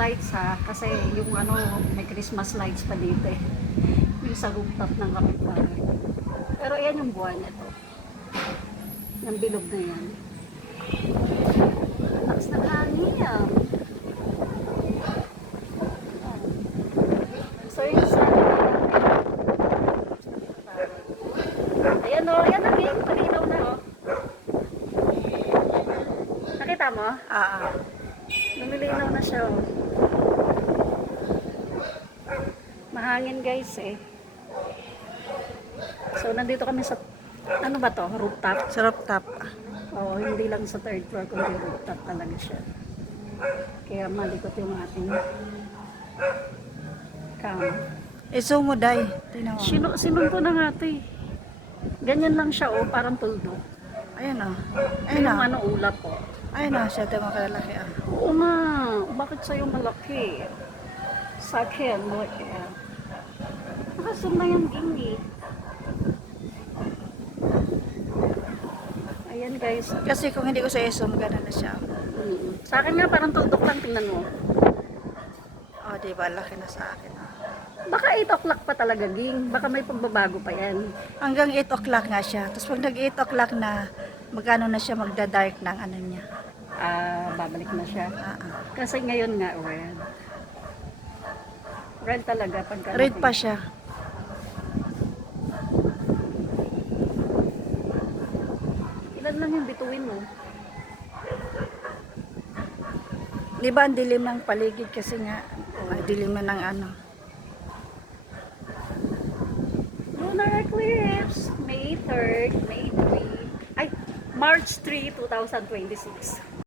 lights ha, kasi yung ano, may Christmas lights pa dito eh. Yung sa rooftop ng kapitbahay. Pero ayan yung buwan ito. Yung bilog na yan. Lakas ng hangin yan. So yun sa ayan o, ayan na game, malinaw na o. Nakita mo? Lumilinaw na siya o. Mahangin guys eh. So nandito kami sa, ano ba to? Rooftop? Sa rooftop. Oo, hindi lang sa third floor, kundi rooftop talaga siya. Kaya malikot yung ating cam. Iso mo, day. Tingnan mo. Sinun ko na nga ito eh. Ganyan lang siya oh, parang tuldo. Ayan o. Ayun Ayan yung o. ano, ulap po. Ayan o. Siya tayo makalaki ah. Oo nga, bakit sa'yo malaki? Sa akin, malaki ah. Nakasum na yung gingi. Ayan guys. Kasi kung hindi ko sa isom, gano'n na siya. Sa akin nga parang tuldok lang, tingnan mo. O, diba? Laki na sa akin. Baka 8 o'clock pa talaga, ging. Baka may pagbabago pa yan. Hanggang 8 o'clock nga siya. Tapos pag nag 8 o'clock na, magkano na siya magda-dark ng ano niya. Babalik na siya. Ah. Kasi ngayon nga, red. Red talaga. Pagka Red pa siya. Ilan lang yung bituin mo? Di ba ang dilim ng paligid kasi nga, ang dilim na ng ano. Lunar eclipse, May 3rd, May 3, ay, March 3, 2026.